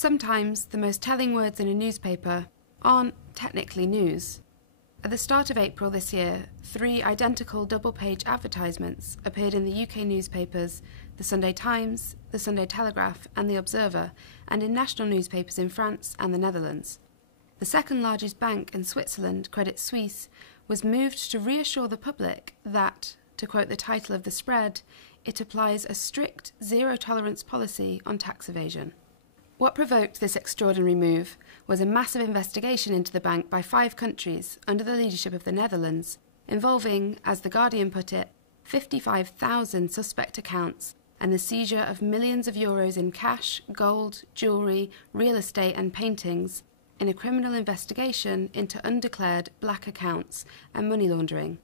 Sometimes the most telling words in a newspaper aren't technically news. At the start of April this year, 3 identical double-page advertisements appeared in the UK newspapers, the Sunday Times, the Sunday Telegraph and the Observer, and in national newspapers in France and the Netherlands. The second largest bank in Switzerland, Credit Suisse, was moved to reassure the public that, to quote the title of the spread, it applies a strict zero-tolerance policy on tax evasion. What provoked this extraordinary move was a massive investigation into the bank by 5 countries under the leadership of the Netherlands, involving, as The Guardian put it, 55,000 suspect accounts and the seizure of millions of euros in cash, gold, jewellery, real estate and paintings in a criminal investigation into undeclared black accounts and money laundering.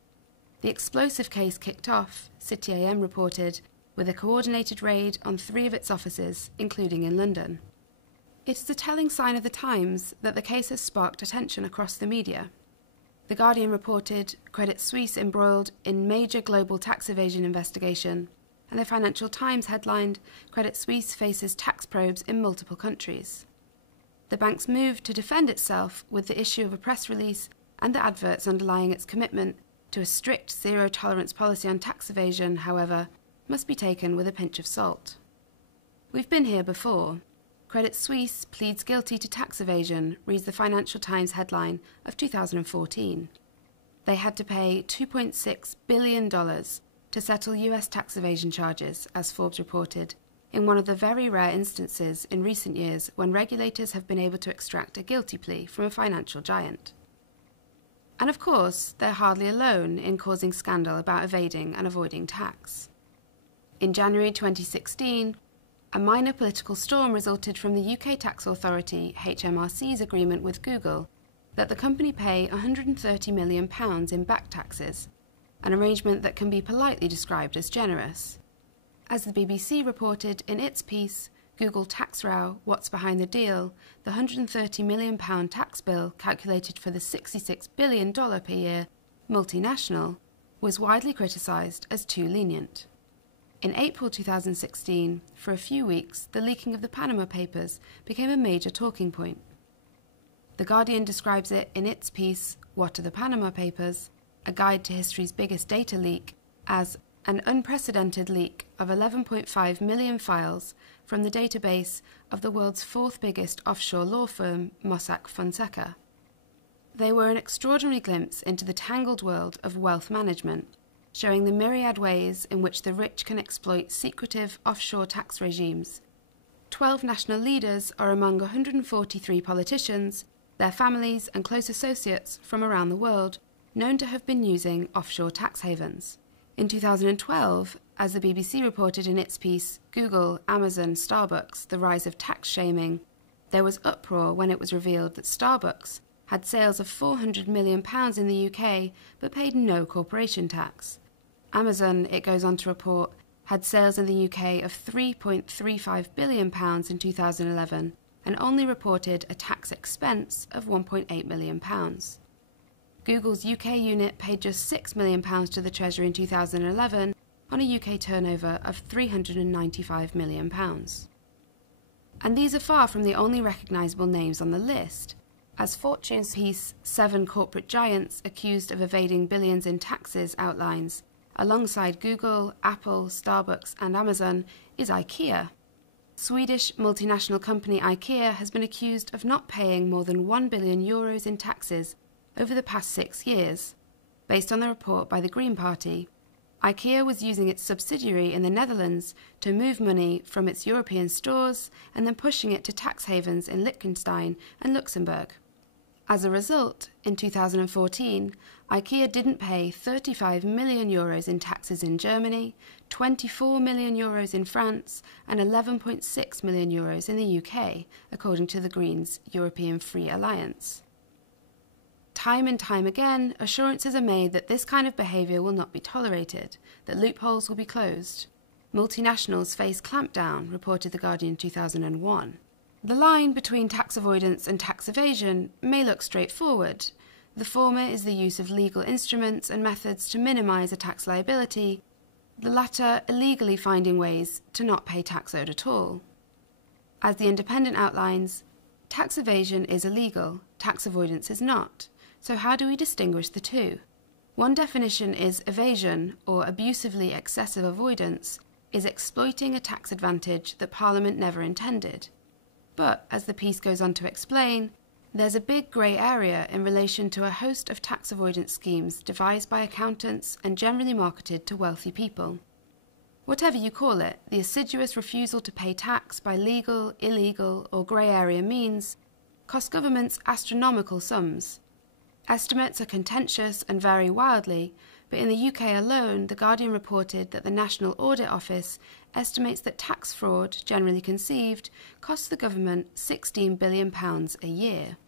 The explosive case kicked off, City AM reported, with a coordinated raid on 3 of its offices, including in London. It is a telling sign of the times that the case has sparked attention across the media. The Guardian reported Credit Suisse embroiled in major global tax evasion investigation, and the Financial Times headlined Credit Suisse faces tax probes in multiple countries. The bank's move to defend itself with the issue of a press release and the adverts underlying its commitment to a strict zero-tolerance policy on tax evasion, however, must be taken with a pinch of salt. We've been here before. Credit Suisse pleads guilty to tax evasion, reads the Financial Times headline of 2014. They had to pay $2.6 billion to settle US tax evasion charges, as Forbes reported, in one of the very rare instances in recent years when regulators have been able to extract a guilty plea from a financial giant. And of course, they're hardly alone in causing scandal about evading and avoiding tax. In January 2016, a minor political storm resulted from the UK tax authority HMRC's agreement with Google that the company pay £130 million in back taxes, an arrangement that can be politely described as generous. As the BBC reported in its piece, Google Tax Row, What's Behind the Deal, the £130 million tax bill calculated for the $66 billion per year multinational was widely criticised as too lenient. In April 2016, for a few weeks, the leaking of the Panama Papers became a major talking point. The Guardian describes it in its piece, What Are the Panama Papers?, a guide to history's biggest data leak, as an unprecedented leak of 11.5 million files from the database of the world's 4th biggest offshore law firm, Mossack Fonseca. They were an extraordinary glimpse into the tangled world of wealth management, showing the myriad ways in which the rich can exploit secretive offshore tax regimes. 12 national leaders are among 143 politicians, their families and close associates from around the world, known to have been using offshore tax havens. In 2012, as the BBC reported in its piece, Google, Amazon, Starbucks, the rise of tax shaming, there was uproar when it was revealed that Starbucks had sales of £400 million in the UK but paid no corporation tax. Amazon, it goes on to report, had sales in the UK of £3.35 billion in 2011 and only reported a tax expense of £1.8 million. Google's UK unit paid just £6 million to the Treasury in 2011 on a UK turnover of £395 million. And these are far from the only recognisable names on the list. As Fortune's piece 7 corporate giants accused of evading billions in taxes outlines, alongside Google, Apple, Starbucks and Amazon is IKEA. Swedish multinational company IKEA has been accused of not paying more than €1 billion in taxes over the past 6 years. Based on the report by the Green Party, IKEA was using its subsidiary in the Netherlands to move money from its European stores and then pushing it to tax havens in Liechtenstein and Luxembourg. As a result, in 2014, IKEA didn't pay €35 million in taxes in Germany, €24 million in France, and €11.6 million in the UK, according to the Greens' European Free Alliance. Time and time again, assurances are made that this kind of behaviour will not be tolerated, that loopholes will be closed. Multinationals face clampdown, reported The Guardian in 2001. The line between tax avoidance and tax evasion may look straightforward. The former is the use of legal instruments and methods to minimise a tax liability, the latter illegally finding ways to not pay tax owed at all. As The Independent outlines, tax evasion is illegal, tax avoidance is not. So how do we distinguish the two? One definition is evasion, or abusively excessive avoidance, is exploiting a tax advantage that Parliament never intended. But, as the piece goes on to explain, there's a big grey area in relation to a host of tax avoidance schemes devised by accountants and generally marketed to wealthy people. Whatever you call it, the assiduous refusal to pay tax by legal, illegal, or grey area means cost governments astronomical sums. Estimates are contentious and vary wildly, but in the UK alone, The Guardian reported that the National Audit Office estimates that tax fraud, generally conceived, costs the government £16 billion a year.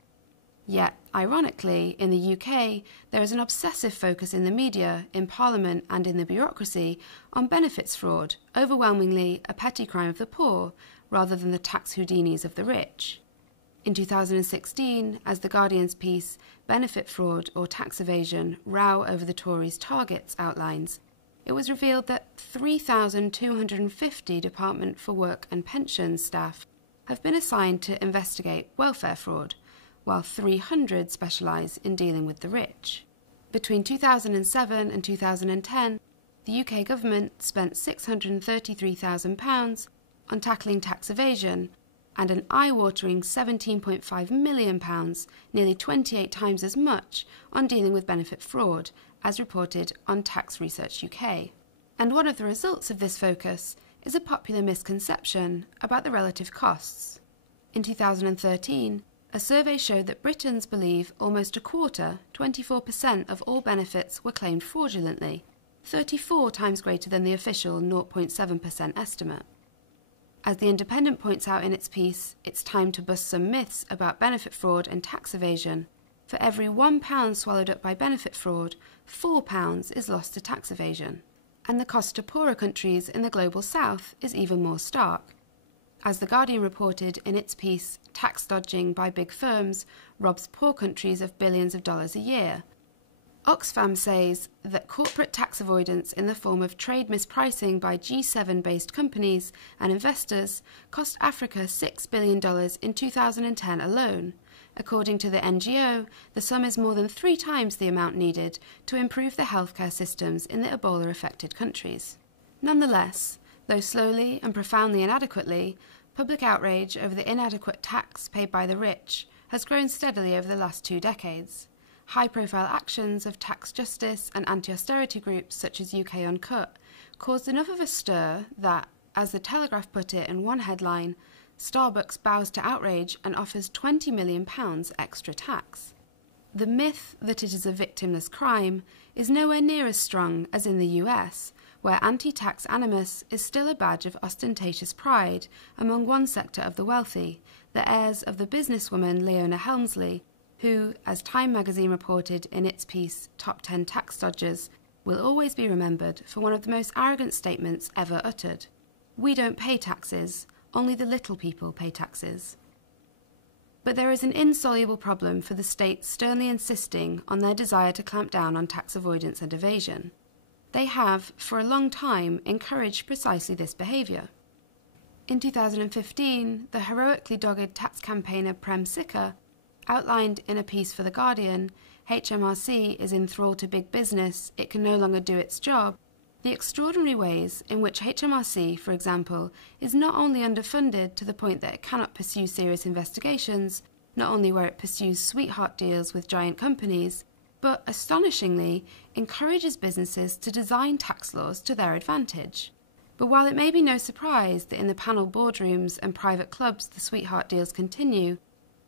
Yet, ironically, in the UK, there is an obsessive focus in the media, in Parliament and in the bureaucracy on benefits fraud, overwhelmingly a petty crime of the poor, rather than the tax Houdinis of the rich. In 2016, as The Guardian's piece, Benefit Fraud or Tax Evasion, Row over the Tories' Targets outlines, it was revealed that 3,250 Department for Work and Pensions staff have been assigned to investigate welfare fraud, while 300 specialise in dealing with the rich. Between 2007 and 2010, the UK government spent £633,000 on tackling tax evasion, and an eye-watering £17.5 million, nearly 28 times as much, on dealing with benefit fraud, as reported on Tax Research UK. And one of the results of this focus is a popular misconception about the relative costs. In 2013, a survey showed that Britons believe almost a quarter, 24% of all benefits were claimed fraudulently, 34 times greater than the official 0.7% estimate. As The Independent points out in its piece, it's time to bust some myths about benefit fraud and tax evasion. For every £1 swallowed up by benefit fraud, £4 is lost to tax evasion. And the cost to poorer countries in the global south is even more stark. As The Guardian reported in its piece, tax dodging by big firms robs poor countries of billions of dollars a year. Oxfam says that corporate tax avoidance in the form of trade mispricing by G7-based companies and investors cost Africa $6 billion in 2010 alone. According to the NGO, the sum is more than 3 times the amount needed to improve the healthcare systems in the Ebola-affected countries. Nonetheless, though slowly and profoundly inadequately, public outrage over the inadequate tax paid by the rich has grown steadily over the last 2 decades. High-profile actions of tax justice and anti-austerity groups such as UK Uncut caused enough of a stir that, as the Telegraph put it in one headline, Starbucks bows to outrage and offers £20 million extra tax. The myth that it is a victimless crime is nowhere near as strong as in the US, where anti-tax animus is still a badge of ostentatious pride among one sector of the wealthy, the heirs of the businesswoman Leona Helmsley, who, as Time magazine reported in its piece Top 10 Tax Dodgers, will always be remembered for one of the most arrogant statements ever uttered. We don't pay taxes, only the little people pay taxes. But there is an insoluble problem for the state sternly insisting on their desire to clamp down on tax avoidance and evasion. They have, for a long time, encouraged precisely this behaviour. In 2015, the heroically dogged tax campaigner Prem Sikka outlined in a piece for The Guardian, HMRC is enthralled to big business, it can no longer do its job, the extraordinary ways in which HMRC, for example, is not only underfunded to the point that it cannot pursue serious investigations, not only where it pursues sweetheart deals with giant companies, but, astonishingly, encourages businesses to design tax laws to their advantage. But while it may be no surprise that in the panel boardrooms and private clubs the sweetheart deals continue,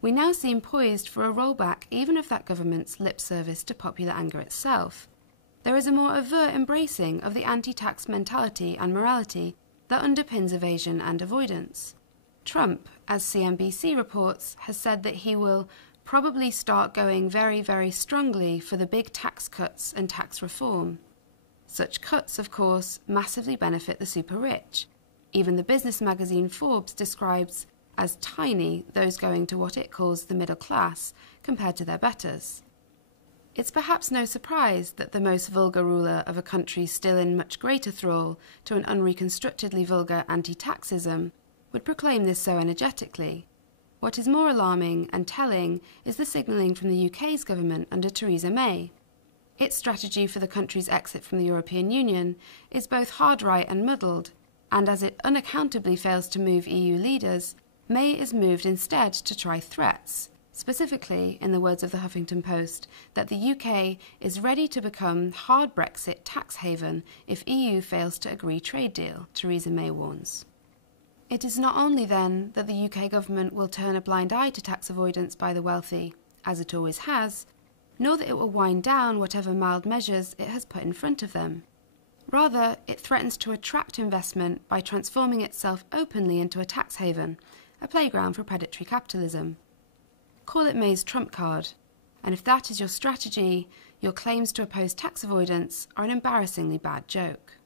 we now seem poised for a rollback even of that government's lip service to popular anger itself. There is a more overt embracing of the anti-tax mentality and morality that underpins evasion and avoidance. Trump, as CNBC reports, has said that he will probably start going very, very strongly for the big tax cuts and tax reform. Such cuts, of course, massively benefit the super-rich. Even the business magazine Forbes describes as tiny those going to what it calls the middle class compared to their betters. It's perhaps no surprise that the most vulgar ruler of a country still in much greater thrall to an unreconstructedly vulgar anti-taxism would proclaim this so energetically. What is more alarming and telling is the signalling from the UK's government under Theresa May. Its strategy for the country's exit from the European Union is both hard-right and muddled, and as it unaccountably fails to move EU leaders, May is moved instead to try threats, specifically, in the words of the Huffington Post, that the UK is ready to become hard Brexit tax haven if EU fails to agree trade deal, Theresa May warns. It is not only then that the UK government will turn a blind eye to tax avoidance by the wealthy, as it always has, nor that it will wind down whatever mild measures it has put in front of them. Rather, it threatens to attract investment by transforming itself openly into a tax haven, a playground for predatory capitalism. Call it May's trump card, and if that is your strategy, your claims to oppose tax avoidance are an embarrassingly bad joke.